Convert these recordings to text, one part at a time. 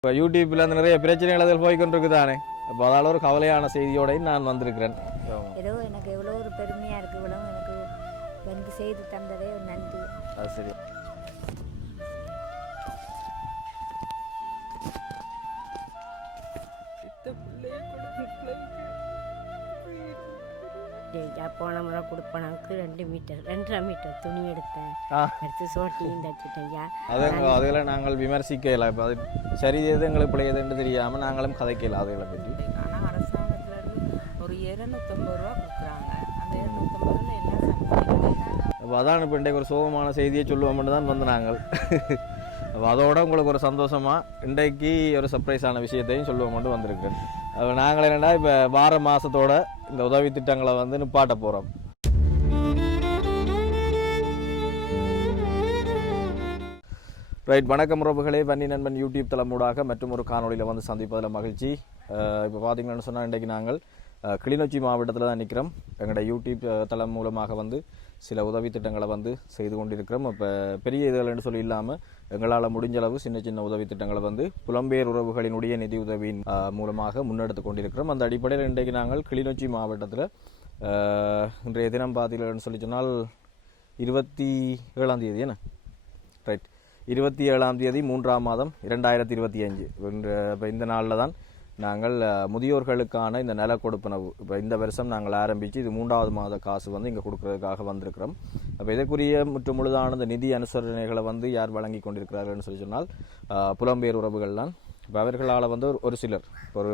இப்போ யூடியூப்பில் அந்த நிறைய பிரச்சனைகள் அதில் போய்கொண்டிருக்குதானே. அப்போ அதால் ஒரு கவலையான செய்தியோடையும் நான் வந்திருக்கிறேன். ஏதோ எனக்கு எவ்வளோ ஒரு பெருமையாக இருக்குது, இவ்வளோ எனக்கு செய்து தந்ததே நன்றி. அது சரி. போன முறை கொடுப்பனவுக்கு 2 மீட்டர் துணி எடுத்தேன், எடுத்து சோட்டியும் தச்சுட்டேன். அதுகளை நாங்கள் விமர்சிக்கல. இப்போ அது சரி எது எங்களுக்கு பிள்ளையதுன்னு தெரியாமல் நாங்களும் கதைக்கல அதுகளை பற்றி. ஆனால் அரசாங்கத்திலேருந்து ஒரு 250 ரூபா கொடுக்குறாங்க. அந்த 250 ரூபாயில் என்ன அப்போ அதான் இப்போ இன்றைக்கு ஒரு சோகமான செய்தியை சொல்லுவோம்னு தான் வந்து நாங்கள். அப்போ அதோட உங்களுக்கு ஒரு சந்தோஷமாக இன்றைக்கு ஒரு சர்ப்ரைஸான விஷயத்தையும் சொல்லுவோம்னு வந்திருக்கேன். அப்போ நாங்கள் என்னென்னா இப்போ வார மாதத்தோட இந்த உதவி திட்டங்களை வந்து நிப்பாட்ட போகிறோம். ரைட், வணக்கம் உறவுகளே. வன்னி நண்பன் யூடியூப் தளமூடாக மற்றும் ஒரு காணொலியில் வந்து சந்திப்பதில் மகிழ்ச்சி. இப்போ பார்த்தீங்கன்னு சொன்னால் இன்றைக்கு நாங்கள் கிளிநொச்சி மாவட்டத்தில் தான் நிற்கிறோம். எங்களோட யூடியூப் தளம் மூலமாக வந்து சில உதவி திட்டங்களை வந்து செய்து கொண்டிருக்கிறோம். இப்போ பெரிய இதுகள்னு சொல்லி இல்லாமல் எங்களால் முடிஞ்ச அளவு சின்ன சின்ன உதவி திட்டங்களை வந்து புலம்பெயர் உறவுகளினுடைய நிதி உதவியின் மூலமாக முன்னெடுத்து கொண்டிருக்கிறோம். அந்த அடிப்படையில் இன்றைக்கு நாங்கள் கிளிநொச்சி மாவட்டத்தில் இன்றைய தினம் பார்த்தீங்கன்னு சொல்லி சொன்னால் 27ஆம் தேதி என்ன ரைட் 27ஆம் தேதி 3ஆம் மாதம் 2025. இப்போ இந்த நாளில் தான் நாங்கள் முதியோர்களுக்கான இந்த நில கொடுப்பனவு இப்போ இந்த வருஷம் நாங்கள் ஆரம்பித்து இது 3ஆவது மாத காசு வந்து இங்கே கொடுக்கறதுக்காக வந்திருக்கிறோம். அப்போ இதற்குரிய முற்று முழுதான இந்த நிதி அனுசரணைகளை வந்து யார் வழங்கி கொண்டிருக்கிறார்கள்னு சொல்லி சொன்னால் புலம்பெயர் உறவுகள் தான். இப்போ அவர்களால் வந்து ஒரு சிலர் ஒரு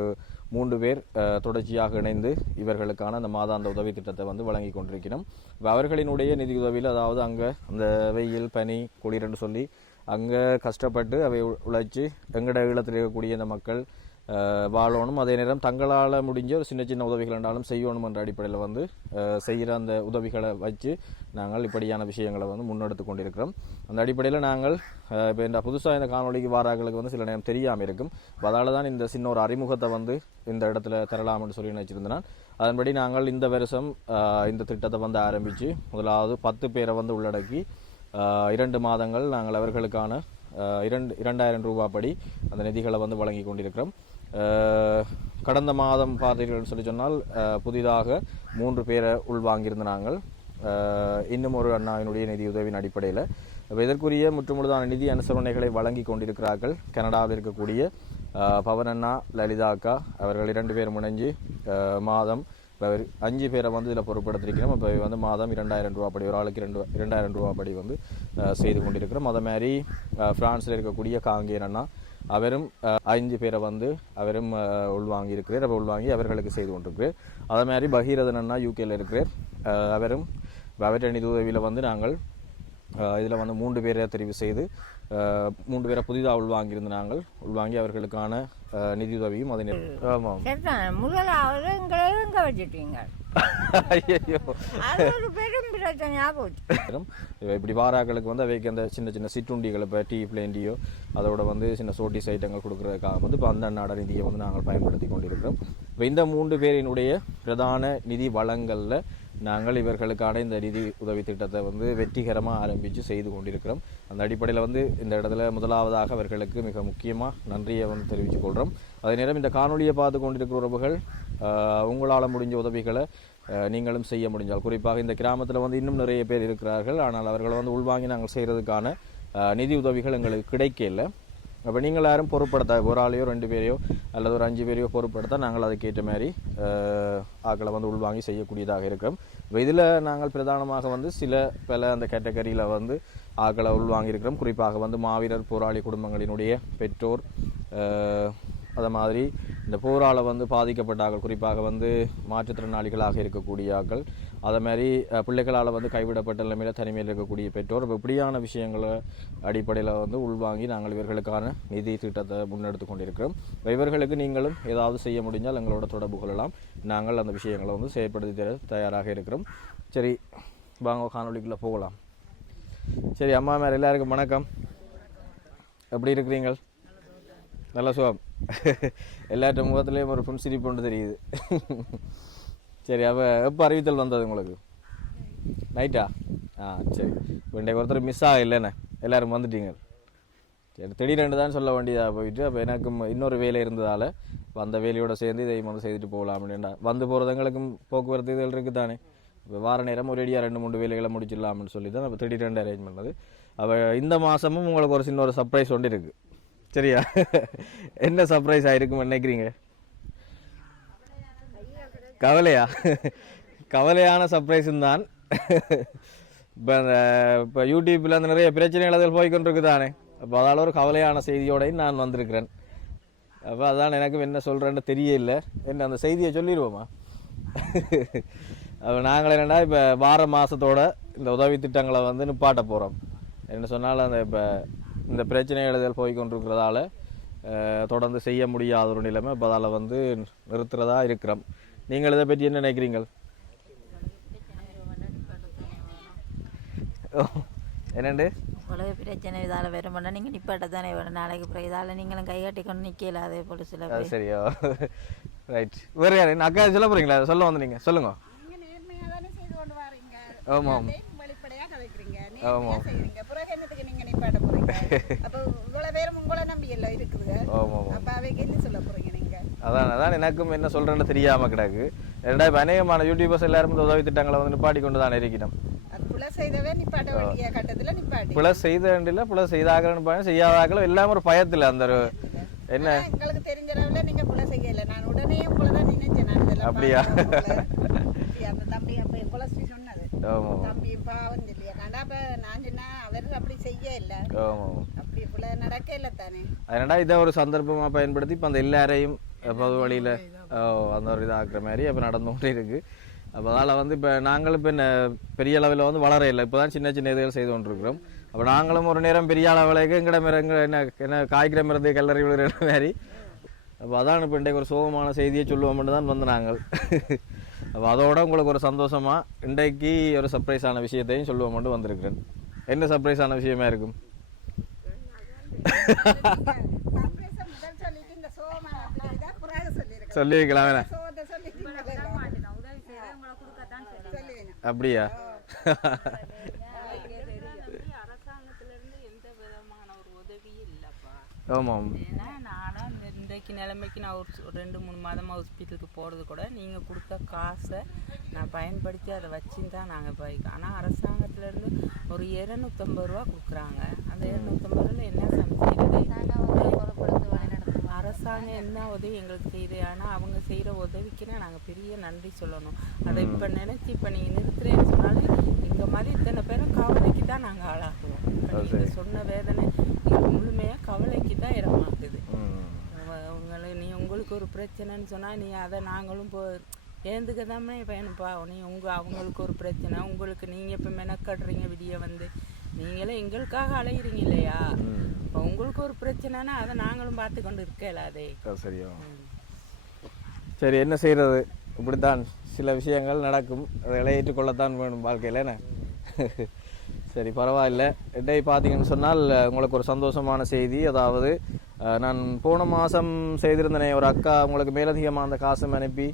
3 பேர் தொடர்ச்சியாக இணைந்து இவர்களுக்கான அந்த மாதாந்த உதவி திட்டத்தை வந்து வழங்கி கொண்டிருக்கிறோம். இப்போ அவர்களினுடைய நிதி உதவியில் அதாவது அங்கே அந்த வெயில் பனி குளிர்னு சொல்லி அங்கே கஷ்டப்பட்டு அவை உழைச்சி எங்கட ஈழத்தில் இருக்கக்கூடிய இந்த மக்கள் வாழணும், அதே நேரம் தங்களால் முடிஞ்ச ஒரு சின்ன சின்ன உதவிகள் என்றாலும் செய்யணும் என்ற அடிப்படையில் வந்து செய்கிற அந்த உதவிகளை வச்சு நாங்கள் இப்படியான விஷயங்களை வந்து முன்னெடுத்து கொண்டிருக்கிறோம். அந்த அடிப்படையில் நாங்கள் இப்போ இந்த புதுசாக இந்த காணொலிக்கு வாராக்களுக்கு வந்து சில நேரம் தெரியாமல் இருக்கும். அதால் தான் இந்த சின்ன ஒரு அறிமுகத்தை வந்து இந்த இடத்துல தரலாம்னு சொல்லி நினச்சிருந்தேன். அதன்படி நாங்கள் இந்த வருஷம் இந்த திட்டத்தை வந்து ஆரம்பித்து முதலாவது 10 பேரை வந்து உள்ளடக்கி 2 மாதங்கள் நாங்கள் அவர்களுக்கான 2000 ரூபா படி அந்த நிதிகளை வந்து வழங்கி கொண்டிருக்கிறோம். கடந்த மாதம் பார்த்தீர்கள்னு சொல்லி சொன்னால் புதிதாக 3 பேரை உள்வாங்கியிருந்த நாங்கள் இன்னும் ஒரு அண்ணாவினுடைய நிதியுதவியின் அடிப்படையில் இதற்குரிய முற்றுமுழுதான நிதி அனுசரணைகளை வழங்கி கொண்டிருக்கிறார்கள். கனடாவில் இருக்கக்கூடிய பவன் அண்ணா, லலிதா அக்கா அவர்கள் 2 பேரும் இணைஞ்சு மாதம் இப்போ 5 பேரை வந்து இதில் பொறுப்படுத்திருக்கிறோம். இப்போ வந்து மாதம் 2000 ரூபா படி ஒரு ஆளுக்கு 2000 ரூபா படி வந்து செய்து கொண்டிருக்கிறோம். அதே மாதிரி ஃப்ரான்ஸில் இருக்கக்கூடிய காங்கேயன் அண்ணா அவரும் 5 பேரை வந்து அவரும் உள்வாங்கி இருக்கிறார். அப்போ உள்வாங்கி அவர்களுக்கு செய்து கொண்டிருக்கிறார். அதே மாதிரி பகீரதன் அண்ணா யூகேயில் இருக்கிறார். அவரும் அவற்றை நிதி உதவியில் வந்து நாங்கள் இதில் வந்து 3 பேரை தெரிவு செய்து 3 பேரை புதிதாக உள்வாங்கியிருந்த நாங்கள் உள்வாங்கி அவர்களுக்கான நிதியுதவியும் அதை ஆமாம் முதலாவது எங்க வச்சுட்டீங்க. ஐயோ, பெரும் பிரச்சனையாக போச்சு. இப்படி வாராக்களுக்கு வந்து அவைக்கு அந்த சின்ன சின்ன சிற்றுண்டிகளை இப்போ டீ பிளேண்டியோ அதோட வந்து சின்ன சோட்டிஸ் ஐட்டங்கள் கொடுக்குறதுக்காக வந்து இப்போ அந்த அன்னாட நிதியை வந்து நாங்கள் பயன்படுத்தி கொண்டிருக்கிறோம். இப்போ இந்த 3 பேரினுடைய பிரதான நிதி வளங்களில் நாங்கள் இவர்களுக்கான இந்த நிதி உதவி திட்டத்தை வந்து வெற்றிகரமாக ஆரம்பித்து செய்து கொண்டிருக்கிறோம். அந்த அடிப்படையில் வந்து இந்த இடத்துல முதலாவதாக அவர்களுக்கு மிக முக்கியமாக நன்றியை வந்து தெரிவித்துக் கொள்கிறோம். அதே நேரம் இந்த காணொலியை பார்த்து கொண்டிருக்கிற உறவுகள் உங்களால் முடிஞ்ச உதவிகளை நீங்களும் செய்ய முடிஞ்சால், குறிப்பாக இந்த கிராமத்தில் வந்து இன்னும் நிறைய பேர் இருக்கிறார்கள், ஆனால் அவர்களை வந்து உள்வாங்கி நாங்கள் செய்கிறதுக்கான நிதி உதவிகள் எங்களுக்கு கிடைக்கல. அப்போ நீங்கள் யாரும் பொருட்படுத்த ஒரு ஆளையோ 2 பேரையோ அல்லது ஒரு 5 பேரையோ பொருட்படுத்த நாங்கள் அதுக்கேற்ற மாதிரி ஆக்களை வந்து உள்வாங்கி செய்யக்கூடியதாக இருக்கிறோம். இப்போ இதில் நாங்கள் பிரதானமாக வந்து பல அந்த கேட்டகரியில் வந்து ஆக்களை உள்வாங்கியிருக்கிறோம். குறிப்பாக வந்து மாவீரர் போராளி குடும்பங்களினுடைய பெற்றோர், அதை மாதிரி இந்த போரால் வந்து பாதிக்கப்பட்டார்கள், குறிப்பாக வந்து மாற்றுத்திறனாளிகளாக இருக்கக்கூடிய ஆக்கள், அதை மாதிரி பிள்ளைகளால் வந்து கைவிடப்பட்ட நிலைமையில் தனிமையில் இருக்கக்கூடிய பெற்றோர், இப்படியான விஷயங்களை அடிப்படையில் வந்து உள்வாங்கி நாங்கள் இவர்களுக்கான நிதி திட்டத்தை முன்னெடுத்து கொண்டிருக்கிறோம். இவர்களுக்கு நீங்களும் ஏதாவது செய்ய முடிஞ்சால் எங்களோட தொடர்பு கொள்ளலாம். நாங்கள் அந்த விஷயங்களை வந்து செயற்படுத்தி தர தயாராக இருக்கிறோம். சரி, வாங்க காணொலிக்குள்ளே போகலாம். சரி, அம்மா மேலே எல்லாருக்கும் வணக்கம். எப்படி இருக்கிறீங்கள்? நல்ல சுகம். எல்லாற்ற முகத்துலேயும் ஒரு புன்சிரிப்பு ஒன்று தெரியுது. சரி, எப்போ அறிவித்தல் வந்தது உங்களுக்கு? நைட்டா? சரி. இப்போ இன்றைக்கு ஒருத்தர் மிஸ் ஆக இல்லைண்ணே, எல்லோரும் வந்துட்டீங்க. சரி திடீரென்று தான் சொல்ல வேண்டியதாக போயிட்டு அப்போ எனக்கும் இன்னொரு வேலை இருந்ததால் இப்போ அந்த வேலையோடு சேர்ந்து இதையும் வந்து செய்துட்டு போகலாம் அப்படின்டா வந்து போகிறதுங்களுக்கும் போக்குவரத்து இதுகள் இருக்குது தானே இப்போ வார நேரம் ஒரு அடியாக 2-3 வேலைகளை முடிச்சிடலாம்னு சொல்லி தான் அப்போ திடீரென்று அரேஞ்ச் பண்ணது அப்போ இந்த மாதமும் உங்களுக்கு ஒரு சின்ன ஒரு சர்ப்ரைஸ் ஒன்று இருக்குது சரியா என்ன சர்ப்ரைஸ் ஆகிருக்குன்னு நினைக்கிறீங்க கவலையா கவலையான சர்ப்ரைஸும் தான் இப்போ யூடியூப்பில் அந்த நிறைய பிரச்சனைகள் அதில் போய்கொண்டிருக்கு தானே அப்போ அதால் ஒரு கவலையான செய்தியோடையும் நான் வந்திருக்கிறேன் அப்போ அதான் எனக்கு என்ன சொல்கிறேன்னு தெரியல என்ன அந்த செய்தியை சொல்லிடுவோமா அப்போ நாங்கள் என்னென்னா இப்போ வார மாதத்தோட இந்த உதவி திட்டங்களை வந்து நிப்பாட்ட போகிறோம் என்ன சொன்னாலும் அந்த இப்போ இந்த பிரச்சனைகள் இதில் போய்கொண்டிருக்கிறதால தொடர்ந்து செய்ய முடியாத ஒரு நிலைமை இப்போ அதில் வந்து நிறுத்துறதா இருக்கிறோம் நீங்கள் இதை பற்றி என்ன நினைக்கிறீங்க என்னண்டு உலக பிரச்சனை இதால் வருமானா நீங்கள் நிப்பாட்ட தானே வேணும் நாளைக்கு அப்புறம் இதால் நீங்களும் கை கட்டி கொண்டு நிற்கல அதே போல் சில அது சரியா ரைட் வேறு யார் என்ன அக்கா சொல்ல போகிறீங்களா சொல்ல வந்து நீங்கள் சொல்லுங்க ஆமாம் ஆமாம் அதான் அதான் எனக்கும் என்ன சொல்கிறேன்னு தெரியாமல் கிடக்கு ரெண்டாவது இப்போ அநேகமான யூடியூபர்ஸ் எல்லாரும் இந்த உதவி திட்டங்களை வந்து நிப்பாட்டி கொண்டு தான் இருக்கணும் பிளஸ் செய்த பிளஸ் செய்தாக்கள் செய்யாதாக்கள் எல்லாம் ஒரு பயத்தில் அந்த ஒரு என்ன அப்படியா அதனால இதை ஒரு சந்தர்ப்பமாக பயன்படுத்தி இப்போ அந்த எல்லாரையும் பொது வழியில் அந்த ஒரு இதாக்குற மாதிரி இப்போ நடந்து கொண்டே இருக்கு அப்போ அதனால் வந்து இப்போ நாங்களும் இப்போ பெரிய அளவில் வந்து வளர இல்லை இப்போ தான் சின்ன சின்ன இதுகள் செய்து கொண்டிருக்கிறோம் அப்போ நாங்களும் ஒரு நேரம் பெரிய அளவுக்கு எங்கட மரங்கள் என்ன காய்க்கிற மரத்து கல்லறி விழுகிற மாதிரி அப்போ அதான் இப்போ இன்றைக்கு ஒரு சோகமான செய்தியை சொல்லுவோம்னு தான் வந்து நாங்கள் அப்போ அதோட உங்களுக்கு ஒரு சந்தோஷமாக இன்றைக்கு ஒரு சர்ப்ரைஸான விஷயத்தையும் சொல்லுவோம்னு வந்திருக்கிறேன் என்ன சர்ப்ரைஸான விஷயமா இருக்கும் சொல்லியிருக்கலாம் வேணா அப்படியா ஆமாம் இன்றைக்கு நிலைமைக்கு நான் ஒரு 2-3 மாதமாக ஹாஸ்பிட்டலுக்கு போகிறது கூட நீங்கள் கொடுத்த காசை நான் பயன்படுத்தி அதை வச்சுன்னு தான் நாங்கள் போய்க்கோம் ஆனால் அரசாங்கத்திலேருந்து ஒரு 250 ரூபா கொடுக்குறாங்க அந்த 250 ரூபாயில் என்ன சமைக்கிறது அரசாங்கம் என்ன உதவி எங்களுக்கு செய்யுது ஆனால் அவங்க செய்கிற உதவிக்குன்னா நாங்கள் பெரிய நன்றி சொல்லணும் அதை இப்போ நினச்சி இப்போ நீங்கள் நிறுத்துறேன்னு சொன்னாலும் எங்கள் மாதிரி இத்தனை பேரும் கவலைக்கு தான் நாங்கள் ஆளாகுவோம் நீங்கள் சொன்ன வேதனை முழுமையாக கவலைக்கு தான் இடமாக்குது உங்களுக்கு ஒரு பிரச்சனைன்னு சொன்னால் நீ அதை நாங்களும் ஏந்துக்க தானே பயனுப்பா நீ அவங்களுக்கு ஒரு பிரச்சனை உங்களுக்கு நீங்கள் இப்போ மெனக்கடுறீங்க விடிய வந்து நீங்களே எங்களுக்காக அலையிறீங்க இல்லையா இப்போ உங்களுக்கு ஒரு பிரச்சனைனா அதை நாங்களும் பார்த்து கொண்டு இருக்கல அதே சரியா சரி என்ன செய்கிறது இப்படித்தான் சில விஷயங்கள் நடக்கும் அதை ஏற்றுக்கொள்ளத்தான் வேணும் வாழ்க்கையில் என்ன சரி பரவாயில்லை டே பார்த்தீங்கன்னு சொன்னால் உங்களுக்கு ஒரு சந்தோஷமான செய்தி அதாவது நான் போன மாதம் செய்திருந்தேனே ஒரு அக்கா உங்களுக்கு மேலதிகமாக அந்த காசு அனுப்பி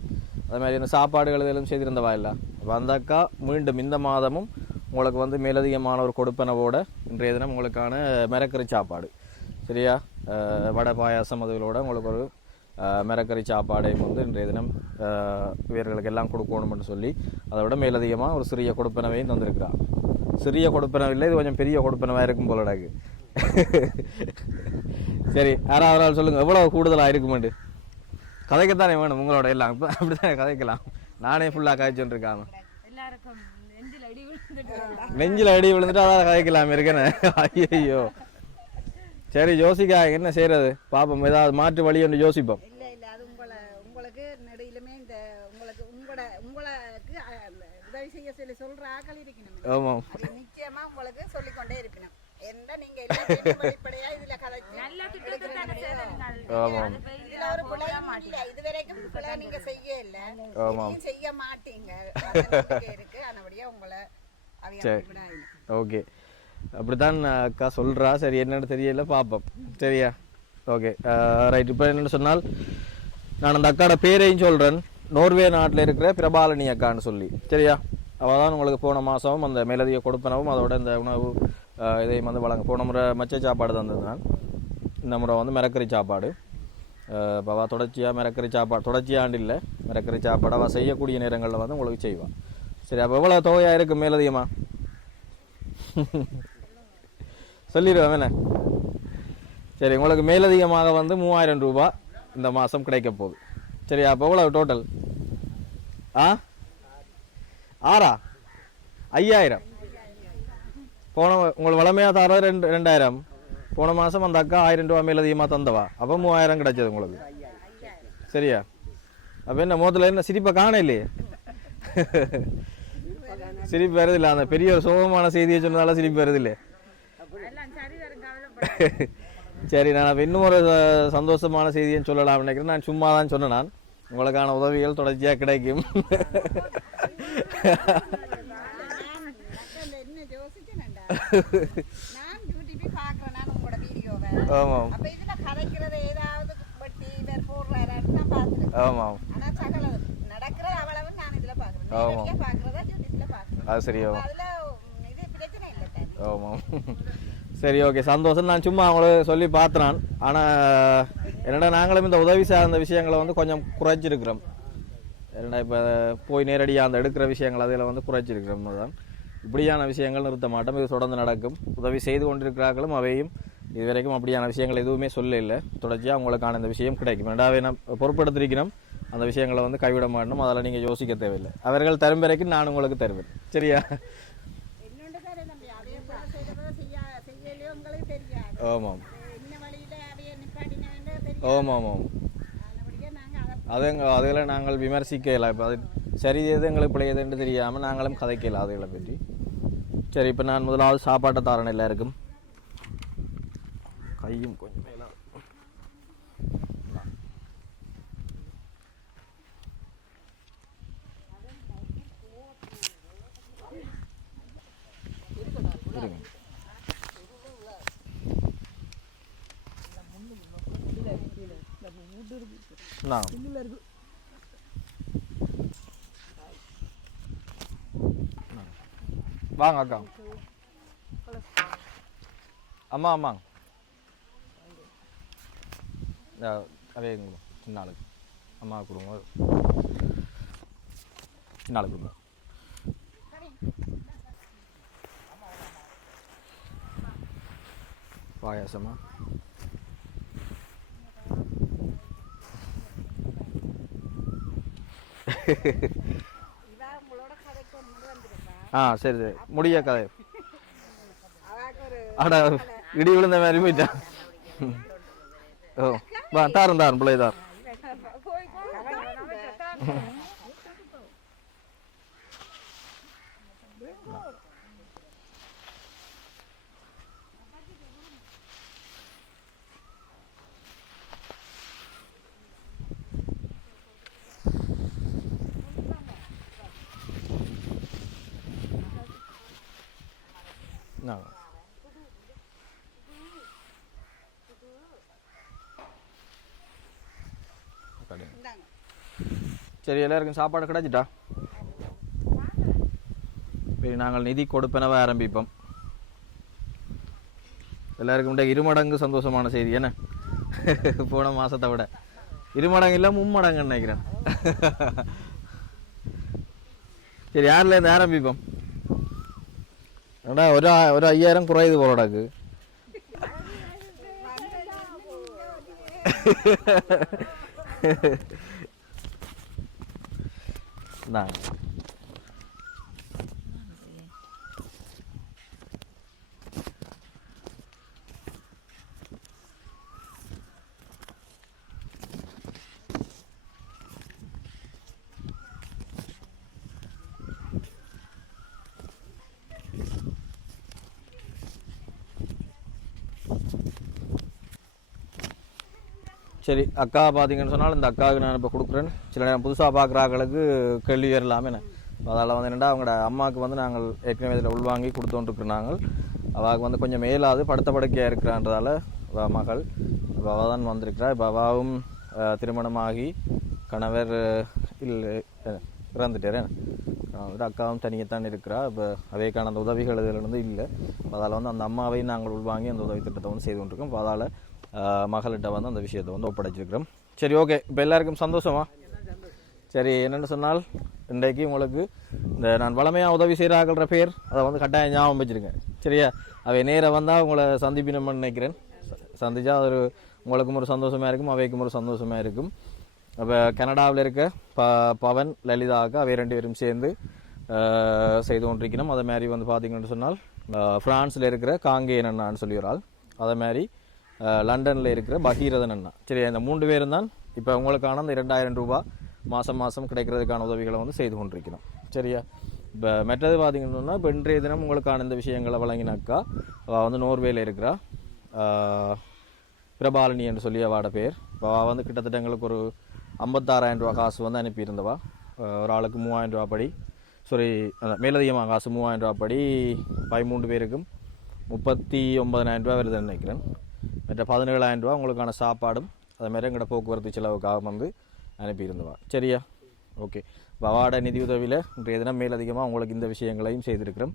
அது மாதிரி இந்த சாப்பாடுகள் இதெல்லாம் செய்திருந்தவா இல்லை அப்போ அந்த அக்கா மீண்டும் இந்த மாதமும் உங்களுக்கு வந்து மேலதிகமான ஒரு கொடுப்பனவோட இன்றைய தினம் உங்களுக்கான மிரக்கறி சாப்பாடு சரியா வடை பாயாசம் அதுகளோட உங்களுக்கு ஒரு மிரக்கறி சாப்பாடையும் வந்து இன்றைய தினம் வீரர்களுக்கு எல்லாம் கொடுக்கணும்னு சொல்லி அதை விட மேலதிகமாக ஒரு சிறிய கொடுப்பனவையும் தந்திருக்கிறான் சிறிய கொடுப்பனவு இல்லை இது கொஞ்சம் பெரிய கொடுப்பனவாக இருக்கும் போல எனக்கு சரி யாராவது சொல்லுங்கள் எவ்வளோ கூடுதலாக இருக்குமெண்டு கதைக்கத்தானே வேணும் உங்களோட எல்லாம் இப்போ அப்படித்தானே கதைக்கலாம் நானே ஃபுல்லாக காய்ச்சொன்றிருக்காங்க நெஞ்சில் அடி விழுந்துட்டு அதாவது கதைக்கலாம் இருக்கேன்னு ஐயோ சரி யோசிக்கா என்ன செய்யறது பாப்போம் ஏதாவது மாற்று வழி ஒன்று யோசிப்போம் உங்களுக்கு நடுயிலுமே இந்த உங்களுக்கு உங்களுக்கு உதவி செய்ய சொல்லி சொல்ற ஆக்கள் இருக்கணும் ஆமாம் நிச்சயமா உங்களுக்கு சொல்லிக்கொண்டே இருக்கணும் எந்த நீங்க இதுல இதுவரைக்கும் நீங்க செய்ய இல்ல செய்ய மாட்டீங்க இருக்கு அதனபடியா உங்களை ஓகே அப்படித்தான் அக்கா சொல்கிறா சரி என்னென்னு தெரியல பார்ப்போம் சரியா ஓகே ரைட் இப்போ என்னென்னு சொன்னால் நான் அந்த அக்காவோட பேரையும் சொல்கிறேன் நோர்வே நாட்டில் இருக்கிற பிரபாலினி அக்கான்னு சொல்லி சரியா அவள் தான் உங்களுக்கு போன மாதமும் அந்த மேலதிக கொடுப்பனவும் அதோட இந்த உணவு இதையும் வந்து வழங்க போன முறை மச்ச சாப்பாடு தந்தது நான் இந்த முறை வந்து மிரக்கறி சாப்பாடு. இப்போ அவள் தொடர்ச்சியாக மிரக்கறி சாப்பாடு, தொடர்ச்சியாண்டு இல்லை, மிரக்கறி சாப்பாடு அவள் செய்யக்கூடிய நேரங்களில் வந்து உங்களுக்கு செய்வாள். சரி, அப்போ எவ்வளோ தொகையாக இருக்குது மேலதிகமாக சொல்லிடுவேன் என்ன? சரி, உங்களுக்கு மேலதிகமாக வந்து 3000 ரூபா இந்த மாதம் கிடைக்க போகுது. சரி, அப்போ எவ்வளோ டோட்டல்? 6 5000. உங்களுக்கு வளமையாக தர 2000. போன மாதம் அந்த அக்கா 1000 ரூபா மேலதிகமாக தந்தவா, அப்போ 3000 கிடைச்சது உங்களுக்கு. சரியா? அப்போ என்ன மொத்தத்தில் என்ன சிரிப்பை காண இல்லையே? சிரிப்பு வருது இல்லை? அந்த பெரிய ஒரு சோகமான செய்தியை சொன்னதால சிரிப்பு வருது இல்லை? சரி, நான் அப்போ இன்னும் ஒரு சந்தோஷமான செய்தியை சொல்லலாம் நினைக்கிறேன். நான் சும்மா தான் சொன்னேன். நான் உங்களுக்கான உதவிகள் தொடர்ச்சியாக கிடைக்கும். ஆமாம் ஆமாம் அது சரி. ஆமாம் சரி, ஓகே, சந்தோஷம். நான் சும்மா அவங்களுக்கு சொல்லி பார்த்தேன். ஆனால் என்னடா நாங்களும் இந்த உதவி சார்ந்த விஷயங்களை வந்து கொஞ்சம் குறைச்சிருக்கிறோம். என்னடா இப்போ போய் நேரடியாக அந்த எடுக்கிற விஷயங்கள் அதில் வந்து குறைச்சிருக்கிறோம் தான். இப்படியான விஷயங்கள் நிறுத்த மாட்டோம், இது தொடர்ந்து நடக்கும். உதவி செய்து கொண்டிருக்கிறார்களும் அவையும் இதுவரைக்கும் அப்படியான விஷயங்கள் எதுவுமே சொல்ல இல்லை. தொடர்ச்சியாக அவங்களுக்கான இந்த விஷயம் கிடைக்கும். ரெண்டாவே நான் பொறுப்படுத்திருக்கிறோம், அந்த விஷயங்களை வந்து கைவிட மாட்டோம். அதில் நீங்கள் யோசிக்க தேவையில்லை. அவர்கள் தரும் வரைக்கும் நான் உங்களுக்கு தருவேன். சரியா? ஆமாம் ஆமாம் ஆமாம் அதில் நாங்கள் விமர்சிக்கல. இப்போ அது சரி எது எங்களுக்கு பிள்ளையதுன்னு தெரியாமல் நாங்களும் கதைக்கல அதுகளை பற்றி. சரி, இப்போ நான் முதலாவது சாப்பாட்டை தரேன் எல்லாருக்கும். கையும் கொஞ்சம் மேலே வாங்க அக்கா. அம்மா அம்மா அதே சின்னாளுக்கு அம்மா கொடுங்க, சின்னாளுக்கு கொடுங்க. பாயாசமா? சரி சரி, முடிய கதை. அட இடி விழுந்த மாதிரி போயிட்டான். ஓ வா, தாரும் பிள்ளை தார். சரி, எல்லாருக்கும் சாப்பாடு கிடைச்சிட்டா? சரி, நாங்கள் நிதி கொடுப்பனவை ஆரம்பிப்போம். எல்லாருக்கும் இருமடங்கு சந்தோஷமான செய்தி என்ன? போன மாசத்தை விட இருமடங்கு இல்லை, மும்மடங்குன்னு நினைக்கிறேன். சரி, யாரில் இருந்து ஆரம்பிப்போம்? ஏடா ஒரு 5000 குறையுது போலடாக்கு. சரி, அக்கா பார்த்தீங்கன்னு சொன்னால் இந்த அக்காவுக்கு நான் இப்போ கொடுக்குறேன். சில நேரம் புதுசாக பார்க்குறாங்களுக்கு கேள்வி வரலாமே என்ன. அதால் வந்து என்னென்னா அவங்களோட அம்மாவுக்கு வந்து நாங்கள் ஏற்கனவே இதில் உள்வாங்கி கொடுத்தோன்ட்ருக்குறோம். நாங்கள் அவளுக்கு வந்து கொஞ்சம் மேலாது படுத்த படுக்கையாக இருக்கிறான்றதால மகள் அவள் தான் வந்திருக்கிறா. இப்போ அவாவும் திருமணமாகி கணவர் இல்லை இறந்துட்டார். அக்காவும் தனியத்தான் இருக்கிறா. இப்போ அவைக்கான அந்த உதவிகள் இதிலிருந்து இல்லை. அதால் வந்து அந்த அம்மாவையும் நாங்கள் உள்வாங்கி அந்த உதவி திட்டத்தை வந்து செய்து கொண்டிருக்கோம். அதால் மகள்கிட்ட வந்து அந்த விஷயத்தை வந்து ஒப்படைச்சிருக்கிறோம். சரி, ஓகே. இப்போ எல்லாருக்கும் சந்தோஷமா? சரி, என்னென்னு சொன்னால் இன்றைக்கு உங்களுக்கு இந்த நான் வளமையாக உதவி செய்கிறார்கள்ற பேர் அதை வந்து கட்டாயம் ஞாபகம் வச்சுருங்க. சரியா? அவை நேராக வந்தால் உங்களை சந்திப்பினம்னு நினைக்கிறேன். சந்திச்சா அது உங்களுக்கும் ஒரு சந்தோஷமாக இருக்கும், அவைக்கும் ஒரு சந்தோஷமாக இருக்கும். அப்போ கனடாவில் இருக்க பவன் லலிதாவுக்கு அவை 2 பேரும் சேர்ந்து செய்து கொண்டிருக்கணும். அதை மாதிரி வந்து பார்த்தீங்கன்னு சொன்னால் ஃப்ரான்ஸில் இருக்கிற காங்கேயன் அண்ணான்னு சொல்லி ஒரு ஆள், அதை மாதிரி லண்டனில் இருக்கிற பகீரதன் அண்ணா. சரி, இந்த 3 பேரும் தான் இப்போ உங்களுக்கான அந்த 2000 ரூபாய் மாதம் கிடைக்கிறதுக்கான உதவிகளை வந்து செய்து கொண்டிருக்கணும். சரியா? இப்போ மற்றது பார்த்தீங்கன்னு சொன்னால் இப்போ இன்றைய தினம் உங்களுக்கான இந்த விஷயங்களை வழங்கினாக்கா வந்து நோர்வேயில் இருக்கிறா பிரபாலினி என்று சொல்லி அவட பேர். இப்போ வந்து கிட்டத்தட்ட எங்களுக்கு ஒரு 56,000 ரூபா காசு வந்து அனுப்பியிருந்தவா. ஒரு ஆளுக்கு 3,000 ரூபா படி, சாரி மேலதிகமாக காசு 3,000 ரூபா படி 13 பேருக்கும் 39,000 ரூபா வருதுன்னு நினைக்கிறேன். மற்ற 17,000 ரூபா உங்களுக்கான சாப்பாடும் அதுமாதிரி எங்களோட போக்குவரத்து செலவுக்காக வந்து அனுப்பியிருந்தவா. சரியா? ஓகே. இப்போ அவாட நிதி உதவியில் இன்றைய தினம் மேலதிகமாக உங்களுக்கு இந்த விஷயங்களையும் செய்திருக்கிறோம்.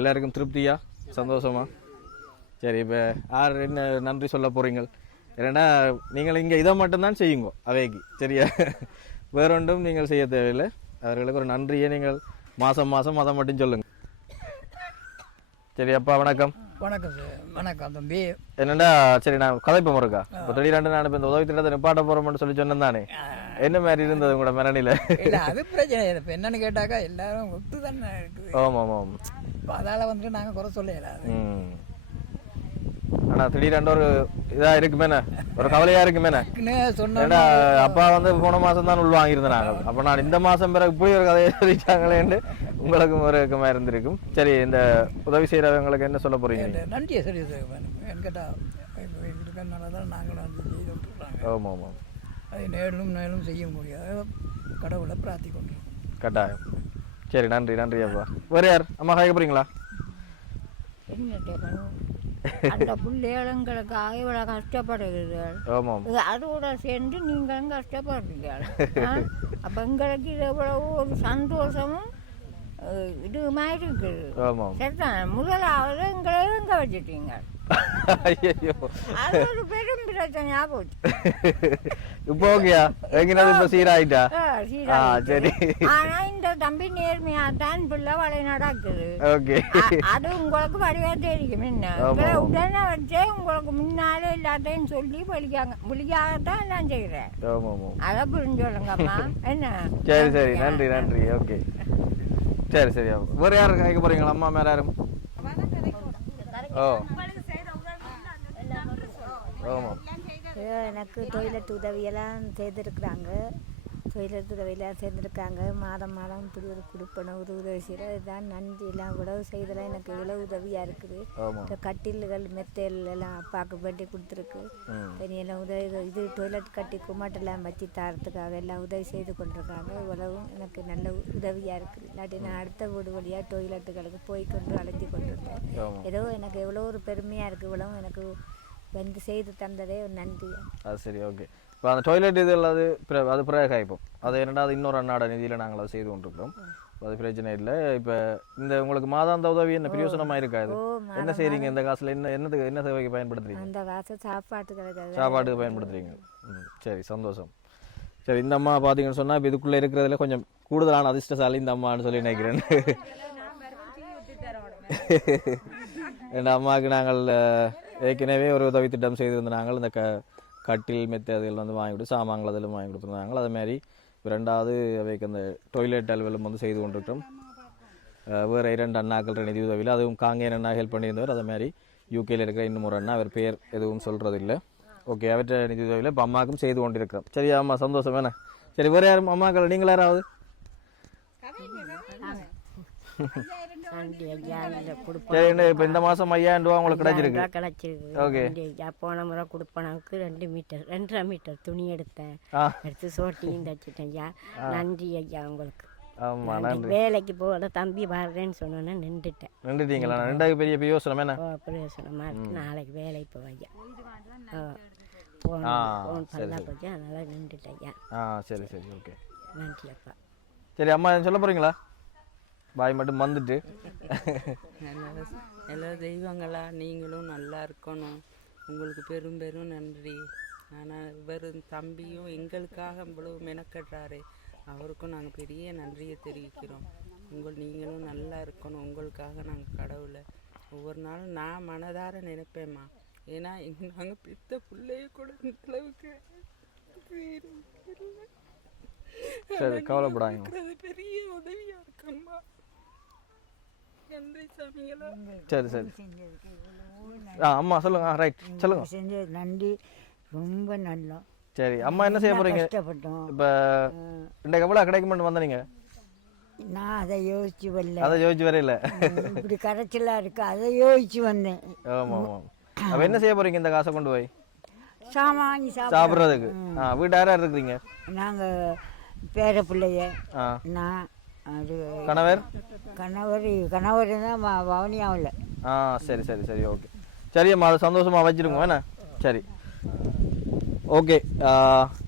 எல்லாருக்கும் திருப்தியா, சந்தோஷமா? சரி, இப்போ யார் என்ன நன்றி சொல்ல போகிறீங்க? ஏன்னா நீங்கள் இங்கே இதை மட்டும்தான் செய்யுங்க அவைக்கு. சரியா? வேறொன்றும் நீங்கள் செய்ய தேவையில்லை. அவர்களுக்கு ஒரு நன்றியை நீங்கள் மாதம் அதை மட்டும் சொல்லுங்கள். சரி அப்பா, வணக்கம். வணக்கம் சார். வணக்கம் தம்பி. என்னடா, சரி நான் கதைப்போம் இருக்கா. இப்போ திடீரெண்டு நான் இப்போ இந்த உதவி திட்டத்தை நிப்பாட்ட போகிறோம்னு சொல்லி சொன்னேன் தானே, என்ன மாதிரி இருந்தது உங்களோட மரணில? இல்லை, அது பிரச்சனை இல்லை. இப்போ என்னன்னு கேட்டாக்கா எல்லாரும் ஒத்து தானே இருக்குது. ஆமாம். இப்போ அதால் வந்துட்டு நாங்கள் குறை சொல்லலாது. ஆனால் திடீரெண்டு ஒரு இதாக இருக்குமேண்ணே, ஒரு கவலையாக இருக்குமேண்ணே சொன்னா. அப்பா வந்து போன மாதம் தான் உள் வாங்கியிருந்தேன் நாங்கள். அப்போ நான் இந்த மாதம் பிறகு இப்படி ஒரு கதையை சொல்லிட்டாங்களேன்னு உங்களுக்கும் ஒரு இயக்கமாக இருந்திருக்கும். சரி, இந்த உதவி செய்கிறவங்களுக்கு என்ன சொல்ல போகிறீங்க? நன்றியை சொல்லி ஏன்னு கேட்டால் இருக்கிறதுனால தான் நாங்கள் வந்து செய்து கொண்டுருக்காங்க. ஆமாம். அதை நேரும் செய்ய முடியாது. கடவுளை பிரார்த்திக்கொண்டிருக்கோம். கட்டாயம். சரி, நன்றி அப்பா. வேறு யார் அம்மா கேட்க போகிறீங்களா? அந்த பிள்ளைகளுங்களுக்காக இவ்வளோ கஷ்டப்படுகிறீர்கள். ஆமாம். அதோட சேர்ந்து நீங்களும் கஷ்டப்படுறீர்கள். அப்போ எங்களுக்கு இது எவ்வளவு ஒரு சந்தோஷமும் இதுமா இருக்குது. ஆமாம். சரிதான். முதலாவது எங்களை எங்கே வச்சுட்டீங்க? அது ஒரு பெரும் பிரச்சனையா போச்சு. இப்போ ஓகேயா? எங்கினாலும் இப்போ சீராயிட்டா? சரி. ஆனா இந்த தம்பி நேர்மையா தான் பிள்ளை வழி நடக்குது. ஓகே. அது உங்களுக்கு வடிவா தெரியும். என்ன உடனே வச்சே உங்களுக்கு முன்னாலே எல்லாத்தையும் சொல்லி விழிக்காகத்தான் நான் செய்யறேன். அதை புரிஞ்சு சொல்லுங்கம்மா. என்ன? சரி, நன்றி. ஓகே, சரி. வேறு யாரும் கேட்க போறீங்களா? அம்மா மேல யாரும்? எனக்கு டொய்லெட் உதவியெல்லாம் செய்திருக்கிறாங்க. டொய்லெட் உதவியெல்லாம் சேர்ந்துருக்காங்க. மாதம் இப்படி ஒரு கொடுப்பணும், ஒரு உதவி செய்கிற இதுதான் நன்றி. எல்லாம் உழவு செய்தெல்லாம் எனக்கு இவ்வளோ உதவியாக இருக்குது. இந்த கட்டில்கள் மெத்தைகள் எல்லாம் அப்பாவுக்கு வேண்டி கொடுத்துருக்கு. தனியெல்லாம் உதவி இது டொய்லெட் கட்டி குமாட்டெல்லாம் வச்சு தரத்துக்காக எல்லாம் உதவி செய்து கொண்டிருக்காங்க. இவ்வளவும் எனக்கு நல்ல உதவியாக இருக்குது. இல்லாட்டி நான் அடுத்த வீடு வழியாக டொய்லெட்டுகளுக்கு போய் கொண்டு அலைஞ்சி கொண்டிருந்தேன். ஏதோ எனக்கு எவ்வளோ ஒரு பெருமையாக இருக்குது. இவ்வளவும் எனக்கு வந்து செய்து தந்ததே ஒரு நன்றி. அது சரி, ஓகே. இப்போ அந்த டாய்லெட் இது அது பிறகு காய்ப்போம். அது என்னடா, அது இன்னொரு அண்ணாட நிதியில் நாங்கள் அதை செய்து கொண்டிருக்கிறோம். அது பிரச்சனை இல்லை. இப்போ இந்த உங்களுக்கு மாதாந்த உதவி என்ன பிரயோசனமாக இருக்காது? என்ன செய்றீங்க இந்த காசில்? என்ன சேவைக்கு பயன்படுத்துறீங்க? அந்த காசு சாப்பாட்டுக்கு பயன்படுத்துறீங்க. சரி, சந்தோஷம். சரி, இந்த அம்மா பார்த்தீங்கன்னு சொன்னால் இப்போ இதுக்குள்ளே இருக்கிறதுல கொஞ்சம் கூடுதலான அதிர்ஷ்டசாலி இந்த அம்மான்னு சொல்லி நினைக்கிறேன். என் அம்மாவுக்கு நாங்கள் ஏற்கனவே ஒரு உதவி திட்டம் செய்திருந்த நாங்கள் இந்த கட்டில் மெத்தை அதில் வந்து வாங்கி கொடுத்து சாமான்கள் அதில் வாங்கி கொடுத்துருந்தாங்க. அதுமாதிரி 2வது அவைக்கு அந்த டொய்லெட் அலுவலம் வந்து செய்து கொண்டிருக்கிறோம். வேறு 2 அண்ணாக்கள் நிதி உதவியில், அதுவும் காங்கேயன் அண்ணா ஹெல்ப் பண்ணியிருந்தவர். அதுமாதிரி யூகேயில் இருக்கிற இன்னும் ஒரு அண்ணா, அவர் பேர் எதுவும் சொல்கிறதில்லை. ஓகே, அவற்றை நிதி உதவியில் இப்போ அம்மாவுக்கும் செய்து கொண்டிருக்கிறோம். சரி அம்மா, சந்தோஷம் வேணே. சரி, வேறு யாரும் அம்மாக்கள் நீங்கள் யாராவது? இப்போ இந்த மாதம் 5,000 ரூபா உங்களுக்கு கிடைச்சிருக்கு. ஓகே. போன முறை கொடுப்பனவுக்கு 2.5 மீட்டர் துணி எடுத்து சோட்டியும் தச்சுட்டேன். நன்றி ஐயா உங்களுக்கு. ஆமா, நன்றி. வேலைக்கு போட தம்பி வர்றேன்னு சொன்னோன்னே நின்றுட்டீங்களா? 2 பெரிய பிரயோசனம் என்ன? பிரயோசனமா இருக்கு. நாளைக்கு வேலைக்கு போவையா போன் பண்ணா போச்சு, அதனால நின்றுட்டேன் ஐயா. சரி, ஓகே, நன்றி அப்பா. சரி அம்மா, சொல்ல போறீங்களா? பாய் மட்டும் வந்துட்டு. நல்ல தெய்வங்களா, நீங்களும் நல்லா இருக்கணும். உங்களுக்கு பெரும் பெரும் நன்றி. ஆனால் இவரும் தம்பியும் எங்களுக்காக இவ்வளவு மெனக்கட்டுறாரு, அவருக்கும் நாங்கள் பெரிய நன்றியை தெரிவிக்கிறோம். நீங்களும் நல்லா இருக்கணும், உங்களுக்காக நாங்கள் கடவுளை ஒவ்வொரு நாளும் நான் மனதார நினைப்பேம்மா. ஏன்னா நாங்கள் பெத்த பிள்ளைய கூட இந்த அளவுக்கு சரி, கவலைப்படாங்க. பெரிய உதவியா இருக்கம்மா. நன்றி சாமிகளா. சரி சரி அம்மா சொல்லுங்க. ரைட் சொல்லுங்க. செஞ்ச நன்றி, ரொம்ப நல்லா. சரி அம்மா என்ன செய்ய போறீங்க கஷ்டப்பட்டோம். இப்போ இன்றைக்கு எவ்வளோ கிடைக்குமென்னு வந்தீங்க? நான் அதை யோசிச்சு வரல, அதை யோசிச்சு வரையில. இப்படி கரைச்சலா இருக்கு, அதை யோசிச்சு வந்தேன். ஆமாம் ஆமாம். அப்போ என்ன செய்ய போறீங்க இந்த காசை கொண்டு போய்? சாமான் சாப்பிட்றதுக்கு. வீட்டு யார் யார் இருக்கிறீங்க? நாங்கள் பேர பிள்ளைய, நான், அது கணவர் கணவர் தான் வவுனியாவில். சரி சரி சரி ஓகே. சரி அம்மா, அது சந்தோஷமாக வச்சுருங்க வேணா. சரி ஓகே,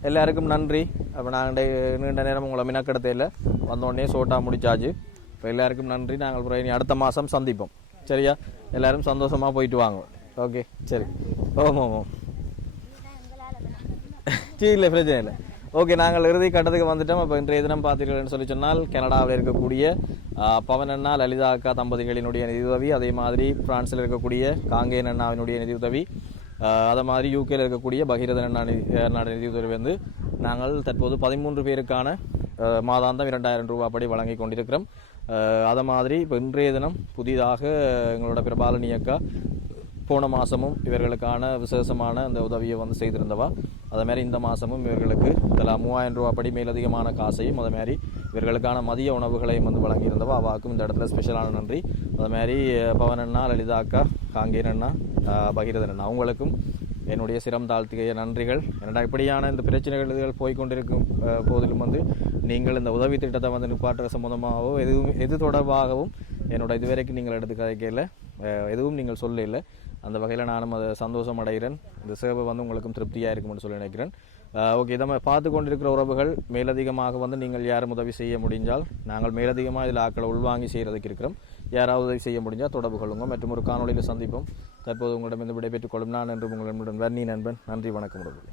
எல்லாருக்கும் நன்றி. அப்போ நாங்கள் நீண்ட நேரம் உங்களை மினக்கெடுத்தையில் வந்தோடனே சோட்டா முடிச்சாச்சு. இப்போ எல்லாருக்கும் நன்றி. நாங்கள் இனி அடுத்த மாதம் சந்திப்போம். சரியா? எல்லோரும் சந்தோஷமாக போயிட்டு வாங்க. ஓகே சரி. ஓமாம் இல்லை பிரச்சனை இல்லை. ஓகே, நாங்கள் இறுதி கட்டத்துக்கு வந்துட்டோம். இப்போ இன்றைய தினம் பார்த்தீர்கள்னு சொல்லி சொன்னால் கனடாவில் இருக்கக்கூடிய பவன் அண்ணா லலிதா அக்கா தம்பதிகளினுடைய நிதியுதவி, அதே மாதிரி பிரான்ஸில் இருக்கக்கூடிய காங்கேயன் அண்ணாவினுடைய நிதியுதவி, அதை மாதிரி யூகேயில் இருக்கக்கூடிய பகீரதன் அண்ணா நிதியுதவி வந்து நாங்கள் தற்போது 13 பேருக்கான மாதாந்தம் 2000 ரூபா படி வழங்கி கொண்டிருக்கிறோம். அதை மாதிரி இப்போ இன்றைய தினம் புதிதாக எங்களோட பிரபாலினி அக்கா போன மாதமும் இவர்களுக்கான விசேஷமான அந்த உதவியை வந்து செய்திருந்தவா. அதேமாதிரி இந்த மாதமும் இவர்களுக்கு இதில் 3000 ரூபா படி மேலதிகமான காசையும் அதேமாதிரி இவர்களுக்கான மதிய உணவுகளையும் வந்து வழங்கியிருந்தவா. அவாவுக்கும் இந்த இடத்துல ஸ்பெஷலான நன்றி. அதுமாதிரி பவன் அண்ணா, லலிதா அக்கா, காங்கேயன் அண்ணா, பகீரதன் அண்ணா, அவங்களுக்கும் என்னுடைய சிரம் தாழ்த்திய நன்றிகள். என்னடா இப்படியான இந்த பிரச்சனைகள் இதுகள் போய்கொண்டிருக்கும் போதிலும் வந்து நீங்கள் இந்த உதவி திட்டத்தை வந்து நிப்பாட்டுற சம்பந்தமாகவோ எது தொடர்பாகவும் என்னோட இதுவரைக்கும் நீங்கள் எடுத்து கதைக்கல, எதுவும் நீங்கள் சொல்ல இல்லை. அந்த வகையில் நானும் அதை சந்தோஷம் அடைகிறேன். இந்த சேவை வந்து உங்களுக்கும் திருப்தியாக இருக்கும்னு சொல்லி நினைக்கிறேன். ஓகே, இதை பார்த்து கொண்டிருக்கிற உறவுகள் மேலதிகமாக வந்து நீங்கள் யாரும் உதவி செய்ய முடிஞ்சால் நாங்கள் மேலதிகமாக இதில் ஆக்களை உள்வாங்கி செய்கிறதுக்கு இருக்கிறோம். யாராவது உதவி செய்ய முடிஞ்சால் தொடர்பு கொள்ளுங்க. மற்றும் ஒரு காணொலியில் சந்திப்போம். தற்போது உங்களிடம் இந்த விடைபெற்றுக் கொள்ளும் நான் என்று உங்களிடம் வன்னி நண்பன். நன்றி, வணக்கம் உறவுகளே.